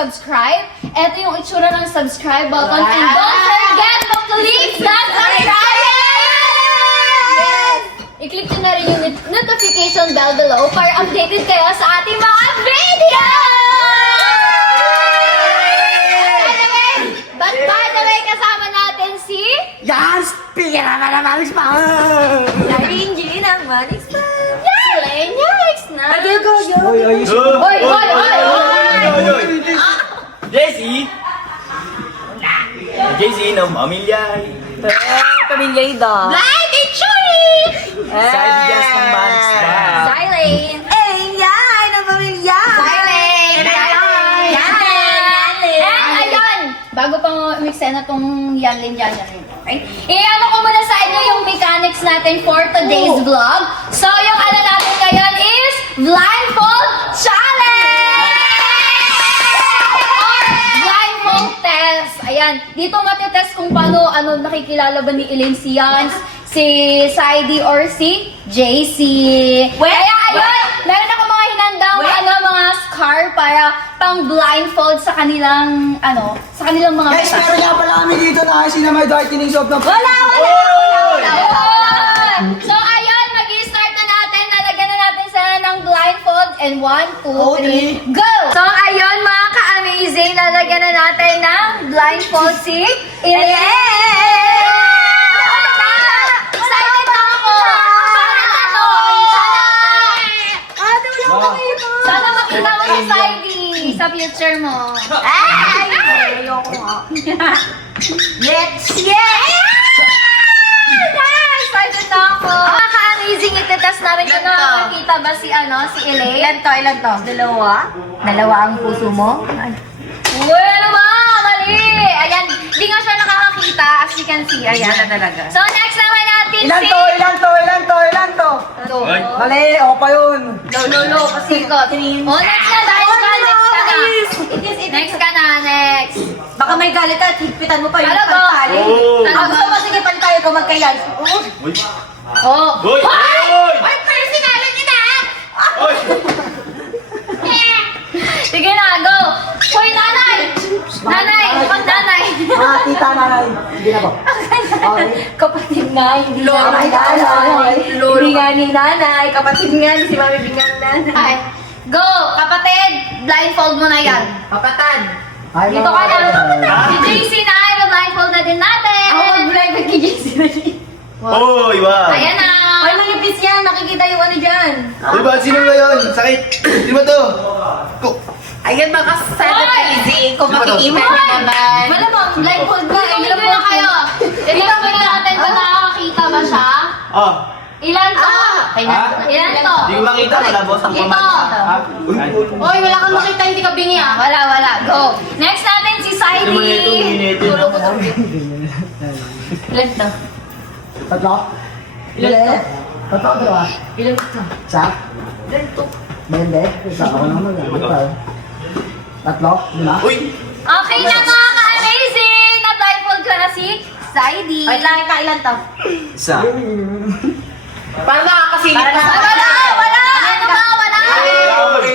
subscribe. Ito yung itsura ng subscribe button. And don't forget to click that subscribe! Yes! I-click nyo na rin yung notification bell below para updated kayo sa ating mga video! But by the way, kasama natin si... Yan! Speaker na Manix pa! Narinji ng Manix pa! Yes! Lenya, Manix na! Uy, ayos mo! Oy! Jessie! Jessie ng pamilya. Pamilya ida. Blind Ichuri! Side gas ng Manix ba? Silent! Eh, yan! Ang pamilya! Silent! And ayun! Bago pa mixen na itong Yanlin, okay? I-ano ko muna sa inyo yung mechanics natin for today's vlog. So, yung ano natin ngayon is Blindfold Challenge! Or Blindfold Test. Ayan, dito matitest kung paano nakikilala ba ni Elaine si Yans, si Saidi, or si JC. Kaya ayun, meron ako mga hinandang mga scar para pang blindfold sa kanilang mga Guys, mata. meron nga pala kami dito na kasi na may darkening soap na... Wala! So ayun, mag-i-start na natin. Lalagyan na natin sana ng blindfold. And 1, 2, 3, go! So ayun mga ka-amazing, lalagyan na natin ng blindfold si Elaine! Excited na ako! Sana makita mo si Saidi sa future mo. Ay! Ayoko nga. Yes! Excited na ako! Amazing, itetest namin kung nakakita ba si Elaine. Ilan to? Dalawa ang puso mo? Well, mali! Ayan, di nga siya nakakakita as you can see. Ayan. talaga. So next naman natin Ilan si... to? Ay. Mali, ako pa yun. No, pasikot. Next na, dahil ka, next ka na. Next ka na, next. Baka may galit at higpitan mo pa yung Talaga? pantali. Oo. Ang gusto mo, sige pantayo ko magkailan. Uy! Oh. Uy! Uy! Ay, personalan niyo na! Uy! Sige na, go! Hoy, nanay! Nanay! Nanay! Tita, nanay. Sige na po. Okay. Kapatid nga, hindi Lolo. nanay. Hindi nga ni nanay, kapatid nga ni si mami bigyan nanay. Ay, go! Kapatid, blindfold mo na yan. Papatan. Ay, Dito ka na. Ah. Si JC na ay, blindfold na din natin. Ako mag-private kay JC na siya. Uy! Wow! Ayan na. Ay, manipis yan. Nakikita yung ano dyan. Uy, bakit sino ba yun? Sakit! Sino ba to? Ayan, baka sana easy. Kung Sino ba to? makikita niyo naman. Malamang, blindfold ba? Ilan mo na kayo? Ilan mo na natin kung nakakakita ba siya? Oh! Ilan to? Ha? Ilan to? Hindi ko makita, malabos ang Ito. pamata. Uy! Oy, wala kang makita, hindi ka bingi ah. Wala. Go. Next natin si Saidi. Ano mo na ito? Ginete na. Ilan to? Tatlo? Ilan to? Tatlo, dalawa. Ilan to? Isa? Ilan to? 20? Isa ako naman. Tatlo? Lima? Uy! Okay na mga ka-amazing! Na-blindfold ko na si Saidi. Wait lang, ilan to? Isa. Para nakakasilip ka sa Wala! Ano ba? Wala!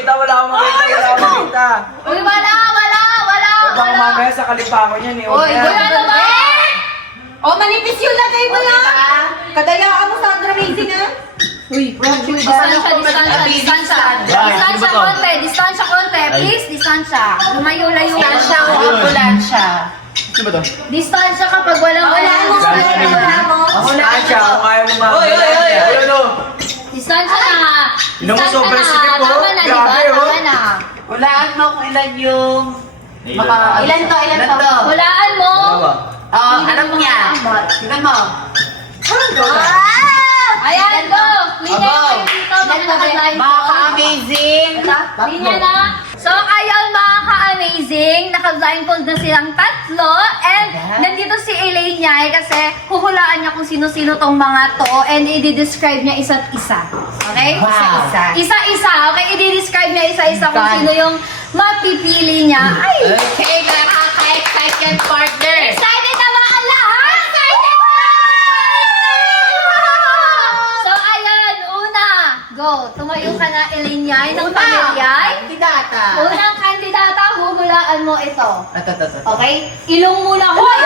Wala akong makita. Uy, wala! Baka mamaya sa kalipa ko niyan eh. Uy, Uy, ano ba? Oh, manipis yun lagay mo na. Kadayaan mo, Sandra Amazing ha. Distansya konti. Please, distansya. Lumayo-layo. Distansya o ambulansya. Sino ba to? Distansya kapag walang Wala mo, wala mo. Ako na siya, kung ayaw mo mga... Uy! Ano? Distansya na. Yun ang Distansya sobrang na. sikip, oh. Tama na, di ba? Grabe, oh. Tama na. Hulaan mo kung ilan yung... Ilan to? Hulaan mo. Oh, alam niya. Tignan mo. Ayan, go. Linya Abo. kayo dito. Mag-blind Mga ka-amazing. Linya na. So, ayun mga ka-amazing. Naka-blindfold na silang tatlo. And nandito si Elaine niya kasi huhulaan niya kung sino-sino tong mga to. And i-describe niya isa't isa. Okay? Wow. Isa-isa. Okay? I-describe niya isa-isa kung sino yung mapipili niya. Ay! Okay, nakaka-excited partner. Excited na ba ang lahat? Excited na! So, ayun. Una. Go. Tumayo ka na, Elaine, ng pamilyay. Kandidata. Unang kandidata, huhuli hulaan mo ito. Ito. Okay? Ilong muna. Hoy!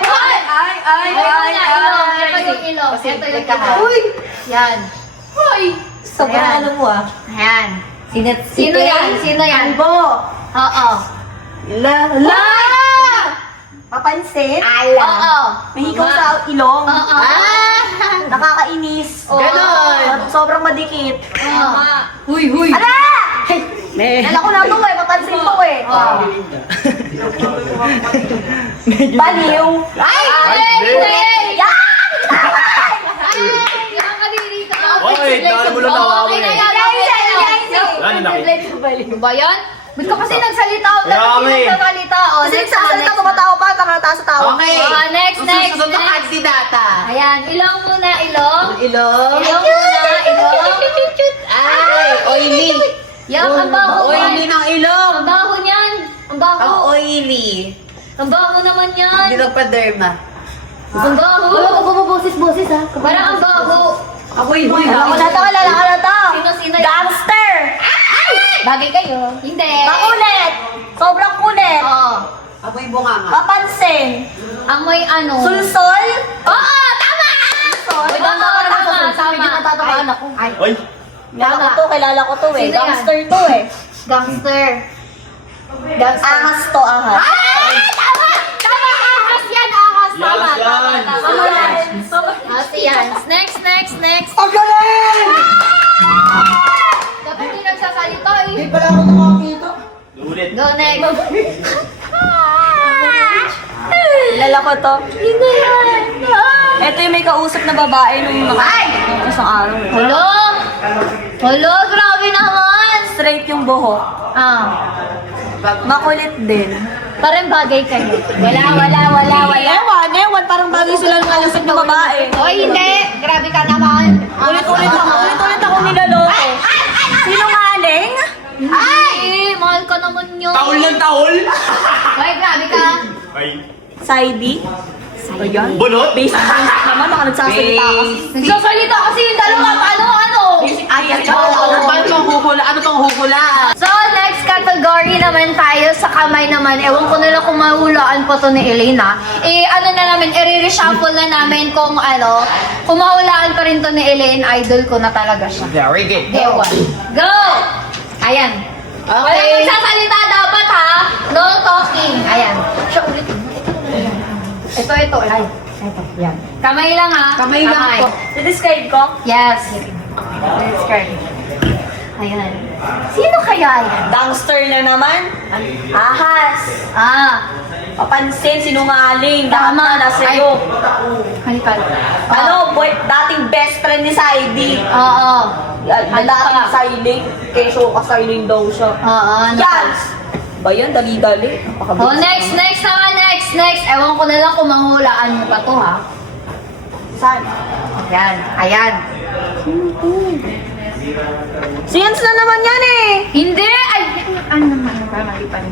Hoy! Ay, Ilong. Ito yung ilong. Ito yung ilong. Uy! Yan. Hoy! Sobrang Ayan. ano mo ah. Ayan. Sino yan? Sino yan? Albo! Oo. La! Papansin? Oo. Mahikaw sa ilong. Oo. Nakakainis. Oo. Ganon. Sobrang madikit. Oo. Huy! Ala! Nala ko na to eh. Papansin to eh. Oo. Baliw. Ay! Hindi. Yan! Yan ka din dito. Wait, dahil mo lang nakawin eh. Yan, Ano ba yan? Ba't ka kasi nagsalita o Kaya kami. nagsalita o? Kasi nagsasalita, tumatawa pa, nakatawa sa tao. Okay. Next. kandidata. Ayan, ilong muna, ilong. Ilong. Ilong muna, ilong. Ay, oily. Yan, ang baho Oily yan. ng ilong. Ang baho niyan. Ang Ang baho. oily. Ang baho naman yan. Hindi nagpa-derma. Ang baho. Boses ha. Parang ang baho. Amoy. Alam ko na to, kilala ka na to. Sino yan? Gangster! Bagay kayo. Hindi. Makulit! Sobrang kulit! Oo. Amoy bunganga. Papansin! Amoy ano? Sulsol! Oo, tama! Uy, Tama. natatabaan ako. Ay, Oy. Kilala ko to eh. Sino yan? Gangster to eh. gangster. Gangster. Ahas to, ahas. Ay! Tama! Tama! Ahas yan! Ahas! Tama! Yan. Ahas yan. Next. Ang galing! Dapat hindi nagsasalita eh. Hindi pala ako nakakita. Ulit. Go next. Kilala ko to. Sino yan? Ito yung may kausap na babae nung isang araw. Hello, grabe naman. Straight yung buhok. Ah, Makulit din. parang bagay kayo. Wala. Ewan, parang bagay sila ng kausap na babae. Oy, hindi. Grabe ka naman. Ulit ako nilaloko. Sinungaling? Ay, mahal ka naman yun. Taol ng taol. Ay, grabe ka. Ay. Sidey? Ayan. Bunot. Basic naman, baka nagsasalita kasi. Nagsasalita kasi yung dalawa. Paano? Ay, ano pang hukula? So, next category naman tayo sa kamay naman. Ewan ko na lang kung mahulaan po to ni Elena. I-reshuffle na namin kung kung mahulaan pa rin to ni Elaine, idol ko na talaga siya. Very good. Ewan. Go! Ayan. Walang Okay. magsasalita dapat ha. No talking. Ayan. Siya ulit. Ito. Ay. Ito. Yan. Kamay lang ha. Kamay lang po. Describe ko? Yes. Describe. Ayan. Sino kaya yan? Gangster na naman. Ahas. Papansin, sinungaling. Tama. Tama na sa'yo. Halika. Dating best friend ni Sidey. Oo. Dating silent. Keso ka-silent daw siya. Oo. Yan! Ba yan? Dali-dali. Oh, next naman, next. Ewan ko na lang kung manghulaan mo pa to, ha? Saan? Ayan. Si Yans na naman yan eh! Hindi! Ay, ano naman, nagkamali pa rin.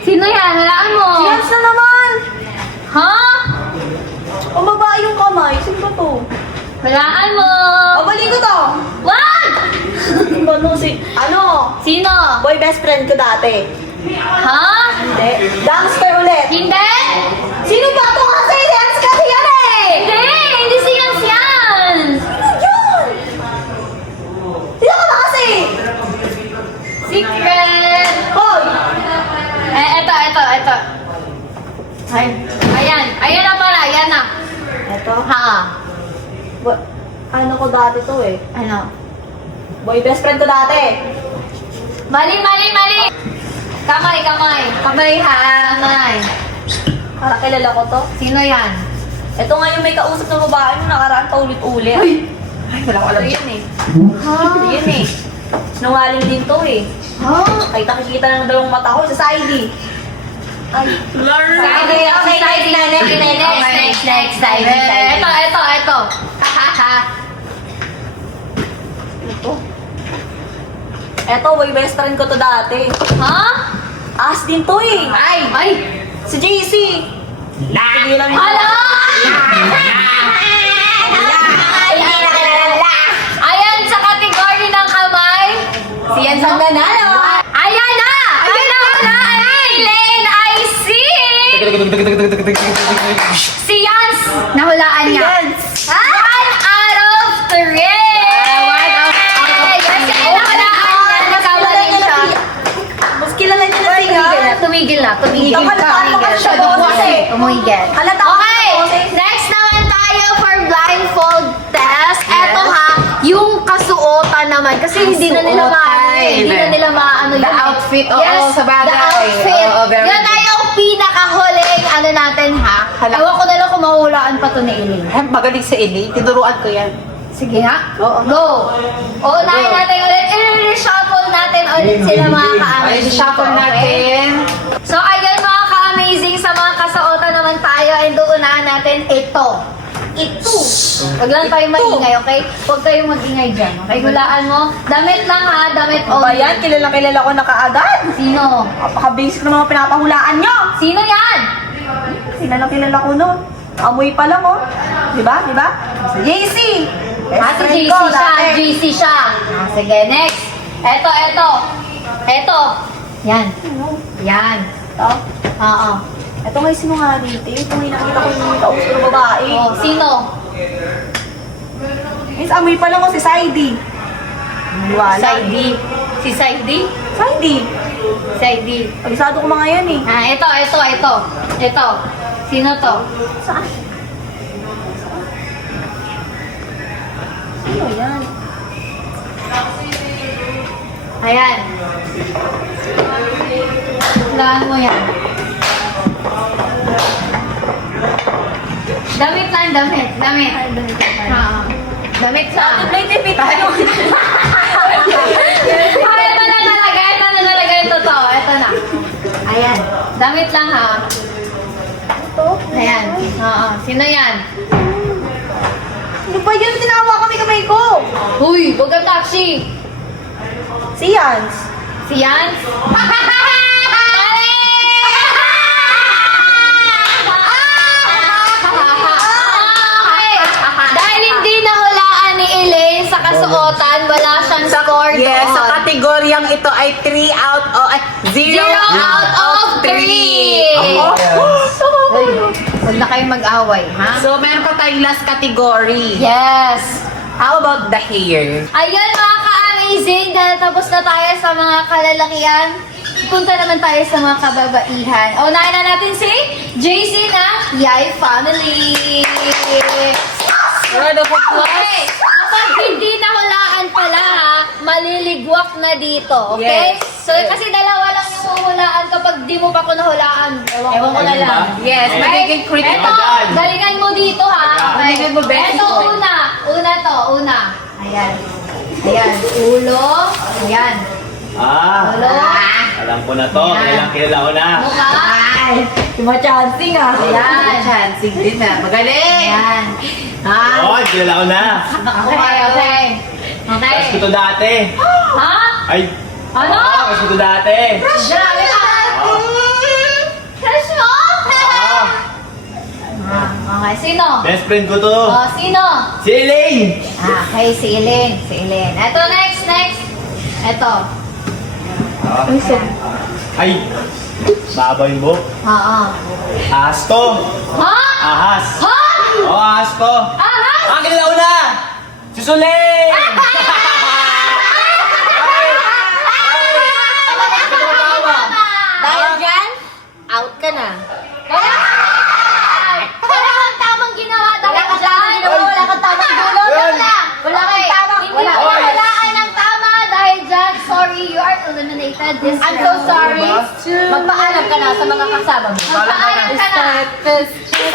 Sino yan? Hulaan mo. Si Yans na naman! Ha? Ang babae yung kamay. Sino ba to? Hulaan mo. Babalik ko to! Wag! Ano? Sino? Boy best friend ko dati. Ha? Hindi. Gangster ulit. Hindi? Sino ba to kasi? Si Yans kasi yan eh! Hindi si Yans yan. Sino ka ba kasi? Secret. Hoy! Eto. Ayan na pala, ayan na. Eto. Ha? Ano ko dati to eh. Ano? Boy best friend ko dati. Mali. Kamay. Kamay ha. Kamay. Para kilala ko to. Sino yan? Ito nga yung may kausap na babae nung nakaraan pa ulit-ulit. Ay, wala ko alam yan eh. Yan eh. Sinungaling din to eh. Ha? Kahit nakikita ng dalawang mata ko sa Sidey. Ay. Next. Ito. Eto, boy best friend ko to dati. Ha? As din to eh. Ay! Si JC. Tigilan mo. Hala! Ayan sa kategory ng kamay. Si Yans ang nanalo. Ayan na! we get. Halata Okay, next naman tayo for blindfold test. Eto ha, yung kasuotan naman. Kasi hindi na nila hindi na nila maano The yun. outfit, oo, yes, sa bagay. the outfit. Oo, very Yun na good. yung pinakahuling ano natin ha. Ewan ko na lang kung mahulaan pa to ni Eileen. Ay, magaling sa Eli. Tinuruan ko yan. Sige ha. Oo. Go. Unahin natin ulit. I-reshuffle natin ulit sila mga Ay, ka-amazing. shuffle Okay? natin. So, ayun mga ka-amazing sa mga kasuotan naman tayo. And uunahan natin ito. Ito. Huwag lang tayo maingay, okay? Huwag kayong mag-ingay dyan, okay? Hulaan mo. Damit lang ha. Damit Ano ba only. yan? Kilala ko na kaagad. Sino? Napaka-basic ng mga pinapahulaan nyo. Sino yan? Kilala ko no. Amoy pa lang oh. Diba? Diba? Si JC. Ah, si JC siya. JC siya. Ah, sige, next. Eto. Yan. Yan. Ito. Oo. Ito nga yung sinungaling. Ito nga yung nakita ko yung kausap ng babae. Oh, sino? Guys, amoy pa lang oh si Saidi. Wala. Saidi. Si Saidi? Saidi. Saidi. Pag-isado ko mga yan eh. Ah, ito. Sino to? Saan? Sino yan? Ayan. Hulaan mo yan. Damit lang, damit. Oo. Damit sa... May tipit tayo. Ito na talaga. Ito to. Ito na. Ayan. Damit lang ha. Ito? Ayan. Oo. Sino yan? Ano ba yun? Tinawa kamay ko. Uy, huwag kang taxi. Si Yans. Si Yans? Okay. Dahil hindi nahulaan ni Elaine sa kasuotan, wala siyang score Yes, doon. sa kategoryang ito ay 0 out of 3. Huwag na kayong mag-away, ha? So, meron pa tayong last category. Yes! How about the hair? Ayun mga ka-amazing, dahil tapos na tayo sa mga kalalakihan, punta naman tayo sa mga kababaihan. Unahin na natin si JC ng Yay Family! Round of applause. Okay, kapag hindi nahulaan pala ha, maliligwak na dito, okay? Yes. So, kasi dalawa lang yung huhulaan kapag di mo pa ko nahulaan. Ewan ko na lang. Yes, magiging critical. Eto, galingan mo dito ha. Galingan mo, Becky. Eto, una. Ayan. Ulo. Ayan. Ulo. Alam ko na to. Kilala ko na. Mukha. Tumachancing ah. Ayan. Chancing din na. Magaling. Ayan. Oo, kilala ko na. Okay. Tapos ko to dati. Ha? Ay, Ano? tapos ko to dati. Grabe ka. Crush mo? Okay, sino? Best friend ko to. Oh, sino? Si Elaine. Okay, si Elaine. Eto, next. Eto. Ay, baba yung buhok. Oo. Ahas to. Ha? Ahas. Ha? Oo, ahas to. Ahas? Kilala ko na. Si Solen. Dahil dyan, out ka na. Wala kang tamang ginawa dahil dyan. Wala kang tamang dulo. Wala kang tamang. Hindi mo walaan ng tama dahil dyan. Sorry, you are eliminated. I'm so sorry. Magpaalam ka na sa mga kasama mo. Magpaalam ka na.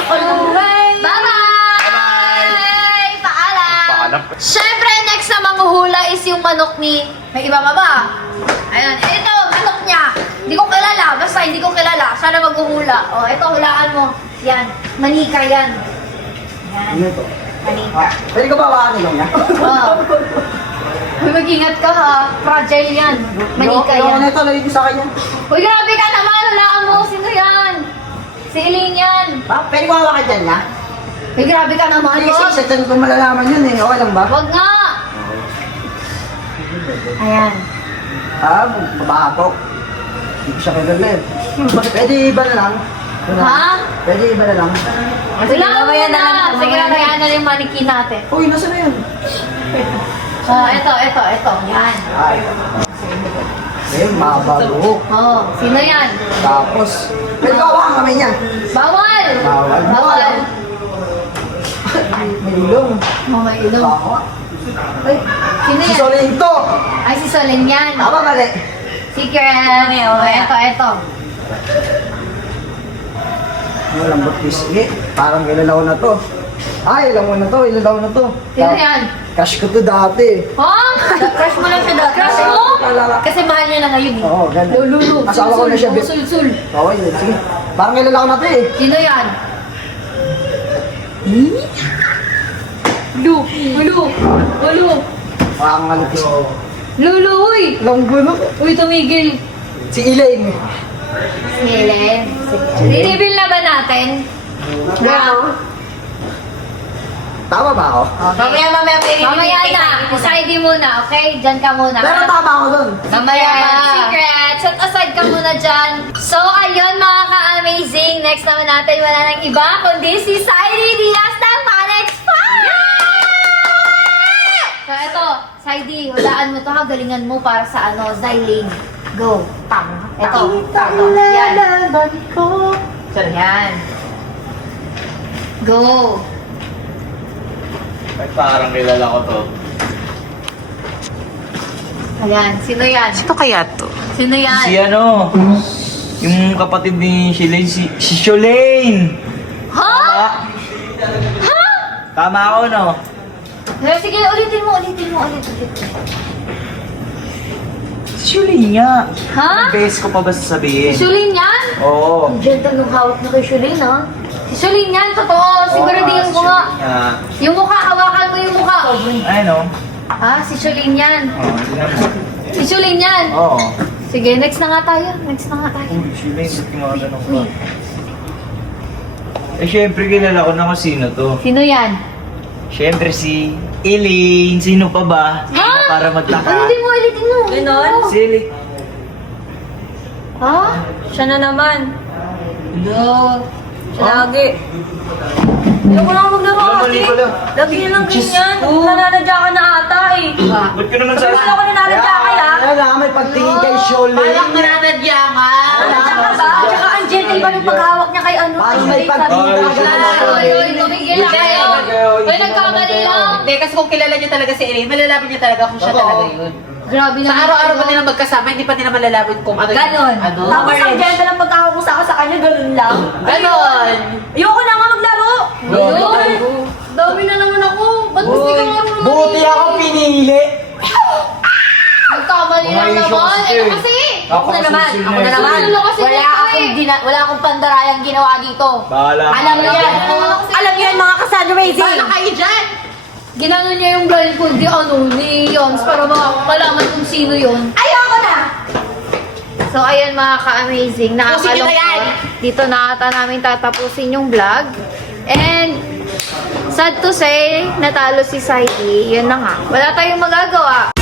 Bye-bye! Paalam! Siyempre, next na manghuhula is yung manok ni... May iba pa ba? Ayan, ito, manok niya. Hindi ko kilala, basta hindi ko kilala. Sana maghuhula. O, ito, hulaan mo. Yan, manika yan. Yan, manika. Pwede ka ba hawakan lang niya? Wow. Uy, mag-ingat ka ha. Fragile yan. Manika Yung yan. nito, lagay ko sa kanya. Uy, grabe ka naman. Hulaan mo. Sino yan? Si Elaine yan. Pwede ko hawakan dyan na? Uy, grabe ka naman. Hindi, Wag. sa dyan ko malalaman yun eh. Okay lang ba? Wag nga. Ayan. Babatok. Hindi ko siya kilala eh. Pwede iba na lang. Ha? Pwede iba na lang. Wala mo na. Sige, kaya na yung mannequin natin. Uy, nasa na yan? Oh, ito. Yan. Ayun, mababuhok. Oh, sino yan? Tapos, pwede ko hawakan kami niya. Bawal! Bawal. Bawal! May ilong. Oh, may ilong. Baka. Uy, sino Si yan? Solinto. Ay, si Solen yan. Tama, mali. Secret. Eto. Ang lambot pisngi. Parang ilalaw na to. Ay, ilalaw na to. Sino yan? Crush ko to dati. Ha? Crush mo lang siya dati. Crush mo? Kasi mahal niya na ngayon eh. Oo, ganun. Lulu. Asawa ko na siya, Oh, Bit. sul. Oo, yun. Sige. Parang ilalaw na to eh. Sino yan? Lulu. Parang nalipis. Lulu, uy. Langgulo. Uy, tumigil. Si Elaine. Si Helen. Reveal na ba natin? Tama ba ako? Mamaya. Mamaya na. Decide muna, okay? Diyan ka muna. Pero tama ako dun. Mamaya. Secret. Set aside ka muna dyan. So, ayun mga ka-amazing. Next naman natin, wala nang iba, kundi si Saidi Diaz ng Manex So, eto. Saidi, hulaan mo to ha. Galingan mo para sa Zyling. Go. Tama. Eto. Yan. Yan. Go. Ay, parang kilala ko to. Ayan. Sino yan? Sino kaya to? Sino yan? Si ano? Yung kapatid ni Shilane, si Sholane! Ha? Tama ako, no? Sige, ulitin mo. Si Sholane nga. Ha? Ang best ko pa ba sasabihin? Si Shulin yan? Oo. Ang gentle nung hawak na kay Shulin, ha? Si Shulin yan, totoo. Siguraduhin ko nga. Yung mukha, hawakan mo yung mukha. Ay, no? Ha? Si Shulin yan. Oo, hindi naman. Si Shulin yan. Oo. Sige, next na nga tayo. Uy, Sholane, ba't gumagano ka? Eh, syempre kilala ko na kung sino to. Sino yan? Syempre si Elaine. Sino pa ba? Ha? Para magtaka. Ulitin mo. Ganon? Si Elaine. Ha? Siya na naman. Hello. Siya lagi. Ayoko lang maglaro Mali kasi. ko lang. Lagi niya lang ganyan. Nananadya ka na ata eh. Ba't ka naman sa... Wala ko nananadya kaya. Kaya na, may pagtingin kay Sholane. nananadya ka? Nananadya ka ba? Tsaka ang gentle ba ng paghawak niya kay ano? Parang kay may Shulin, pagtingin sabi niya. ka Oy, tumigil lang kayo. Uy, nagkamali lang. Hindi, kasi kung kilala niyo talaga si Elaine, malalaman niyo talaga kung siya Totoo. talaga yun. Grabe Sa naman araw-araw kayo. pa nila magkasama, hindi pa nila malalaman kung ano Ganon. Ano? Tapos ang gentle ng pagkahawak ko sa kanya, ganun lang. Ganon! Ayoko na nga maglaro. Ayun. Dami na naman ako. Ba't gusto ka marunong Buti ako pinili. Nagkamali lang Mga issue naman. kasi. Ito kasi. Ako na naman. Ako na naman. Sulo kasi dito eh. Wala akong pandarayang ginawa dito. Bahala. Alam niyo yan. Alam niyo yan mga kasado Raising. Bala kayo dyan! Ginano niya yung blindfold ni Yons para malaman kung sino yun. Ayoko na! So, ayan mga ka-amazing. Tapusin niyo na yan. Nakakalungkot. Dito na ata namin tatapusin yung vlog. And, sad to say, natalo si Saidi. Yun na nga. Wala tayong magagawa.